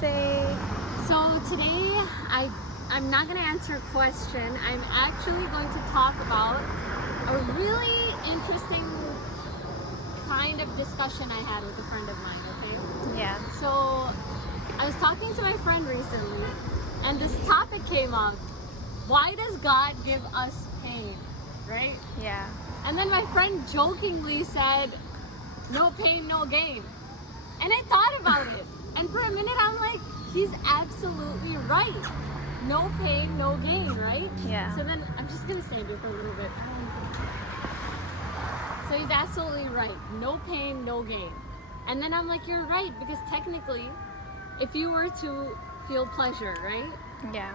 say? So today, I'm not going to answer a question. I'm actually going to talk about a really interesting kind of discussion I had with a friend of mine, okay? Yeah. So I was talking to my friend recently, and this topic came up. Why does God give us pain, right? Yeah. And then my friend jokingly said, no pain, no gain. And I thought about it. And for a minute, I'm like, he's absolutely right. No pain, no gain, right? Yeah. So then I'm just going to stand here for a little bit. So he's absolutely right. No pain, no gain. And then I'm like, you're right. Because technically, if you were to feel pleasure, right? Yeah.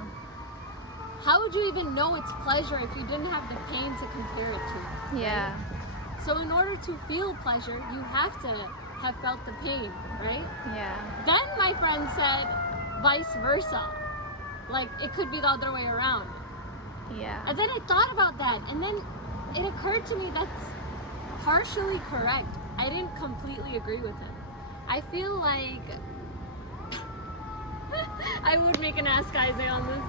How would you even know it's pleasure if you didn't have the pain to compare it to? Yeah. Right? So in order to feel pleasure, you have to have felt the pain, right? Yeah. Then my friend said vice versa. Like it could be the other way around. Yeah. And then I thought about that, and then it occurred to me that's partially correct. I didn't completely agree with him. I feel like I would make an Ask Isaiah on this.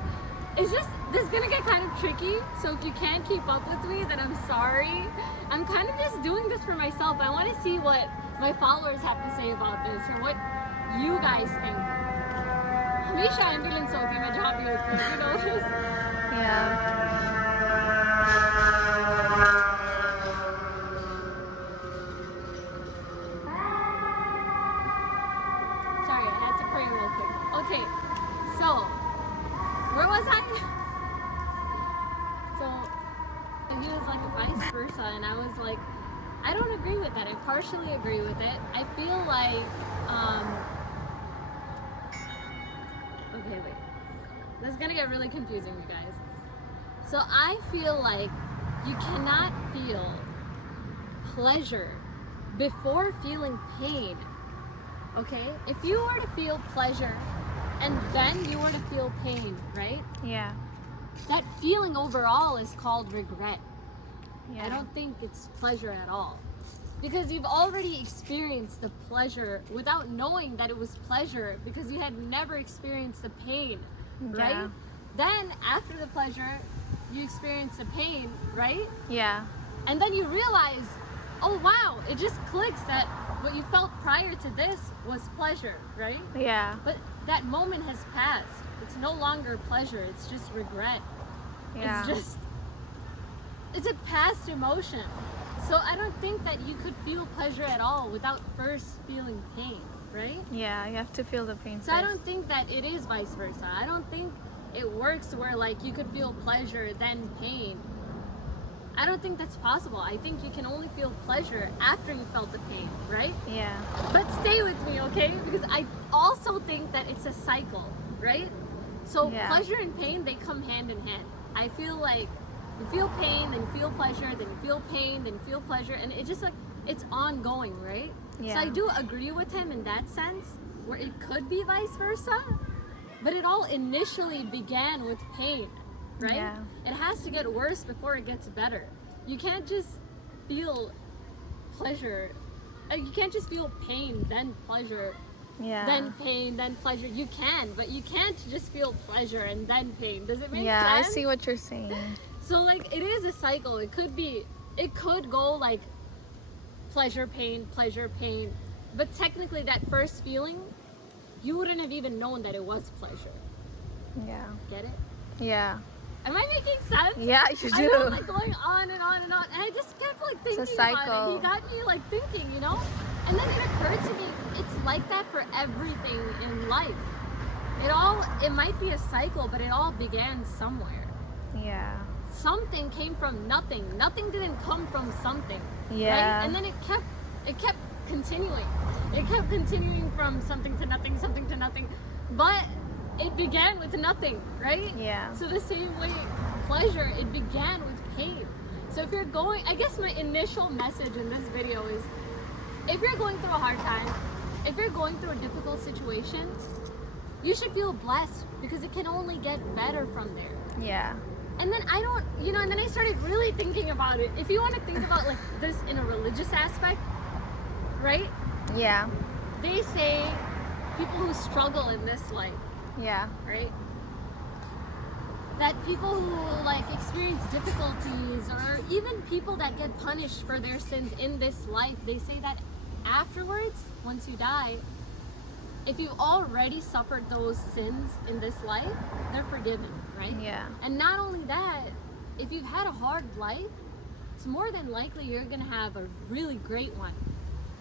It's just, this is gonna get kind of tricky, so if you can't keep up with me, then I'm sorry. I'm kind of just doing this for myself. I want to see what my followers have to say about this, or what you guys think. हमेशा ambulance होती है मैं जहाँ भी होती हूँ, you know this? Yeah. Sorry, I had to pray real quick. Okay, so where was I? So he was like vice versa, and I was like, I don't agree with that. I partially agree with it. I feel like, okay, wait. This is gonna get really confusing, you guys. So I feel like you cannot feel pleasure before feeling pain. Okay? If you were to feel pleasure and then you were to feel pain, right? Yeah. That feeling overall is called regret. Yeah. I don't think it's pleasure at all. Because you've already experienced the pleasure without knowing that it was pleasure because you had never experienced the pain, right? Yeah. Then after the pleasure, you experience the pain, right? Yeah. And then you realize, oh wow, it just clicks that what you felt prior to this was pleasure, right? Yeah. But that moment has passed. It's no longer pleasure, it's just regret. Yeah. It's a past emotion. So I don't think that you could feel pleasure at all without first feeling pain, right? Yeah, you have to feel the pain So I first. don't think that it is vice versa. I don't think it works where like you could feel pleasure then pain. I don't think that's possible. I think you can only feel pleasure after you felt the pain, right? Yeah. But stay with me, okay? Because I also think that it's a cycle, right? So Yeah. pleasure and pain, they come hand in hand. I feel like you feel pain, then you feel pleasure, then you feel pain, then you feel pleasure, and it just like, it's ongoing, right? Yeah. So I do agree with him in that sense, where it could be vice versa, but it all initially began with pain, right? Yeah. It has to get worse before it gets better. You can't just feel pleasure. You can't just feel pain, then pleasure, Yeah. then pain, then pleasure. You can, but you can't just feel pleasure and then pain. Does it make Yeah, I sense? see what you're saying. So like it is a cycle. It could go like pleasure, pain, but technically that first feeling, you wouldn't have even known that it was pleasure. Yeah. Get it? Yeah. Am I making sense? Yeah, you I know, do. like going on and on and on, and I just kept like thinking a cycle. about it. He got me like thinking, you know. And then it occurred to me, it's like that for everything in life. It might be a cycle, but it all began somewhere. Yeah. Something came from nothing. Nothing didn't come from something. Yeah. Right? And then it kept continuing. It kept continuing from something to nothing. But it began with nothing, right? Yeah. So the same way, pleasure, it began with pain. So if you're going, I guess my initial message in this video is, if you're going through a hard time, if you're going through a difficult situation, you should feel blessed because it can only get better from there. Yeah. And then and then I started really thinking about it. If you want to think about like this in a religious aspect, right? Yeah. They say people who struggle in this life, Yeah. right? That people who like experience difficulties, or even people that get punished for their sins in this life, they say that afterwards, once you die, if you already suffered those sins in this life, they're forgiven, right? Yeah. And not only that, if you've had a hard life, it's more than likely you're gonna have a really great one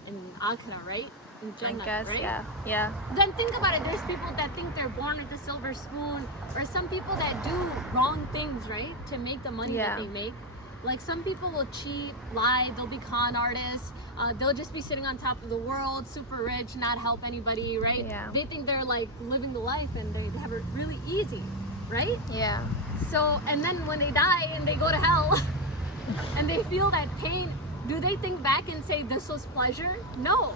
in Akhirah, right? In I Jannah, guess. right? Yeah. Yeah. Then think about it. There's people that think they're born with a silver spoon, or some people that do wrong things, right, to make the money Yeah. that they make. Like some people will cheat, lie, they'll be con artists, they'll just be sitting on top of the world, super rich, not help anybody, right? Yeah. They think they're like living the life and they have it really easy, right? Yeah. So, and then when they die and they go to hell and they feel that pain, do they think back and say this was pleasure? No.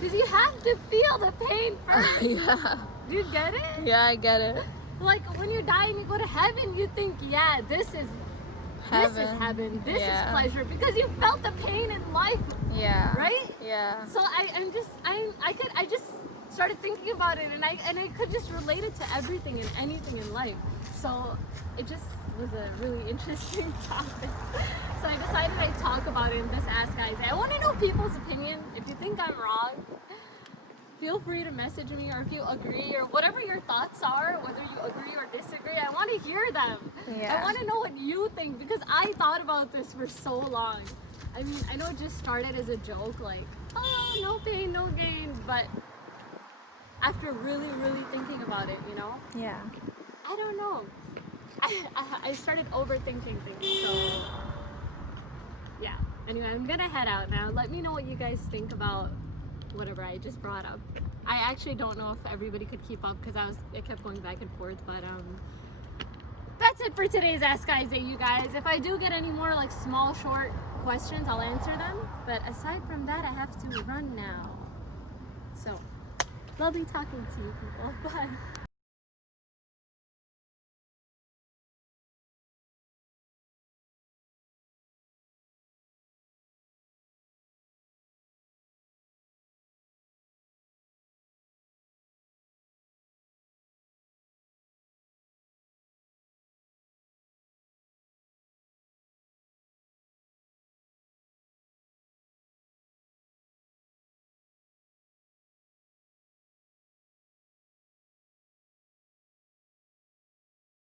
Because you have to feel the pain first. Yeah. Do you get it? Yeah, I get it. Like when you die and you go to heaven, you think, yeah, this is heaven. This Yeah. is pleasure, because you felt the pain in life, Yeah. right? Yeah. So I just started thinking about it, and I could just relate it to everything and anything in life. So it just was a really interesting topic. So I decided I'd talk about it in this Ask Isaac. I want to know people's opinion. If you think I'm wrong, feel free to message me, or if you agree, or whatever your thoughts are, whether you agree or disagree, I want to hear them. Yeah. I want to know what you think, because I thought about this for so long. I mean, I know it just started as a joke, like, oh, no pain, no gain, but after really, really thinking about it, you know, Yeah. I don't know. I started overthinking things, so yeah. Anyway, I'm gonna head out now. Let me know what you guys think about whatever I just brought up. I actually don't know if everybody could keep up, because it kept going back and forth, but that's it for today's Ask Isaac, you guys. If I do get any more like small short questions, I'll answer them, but aside from that, I have to run now. So lovely talking to you people. Bye.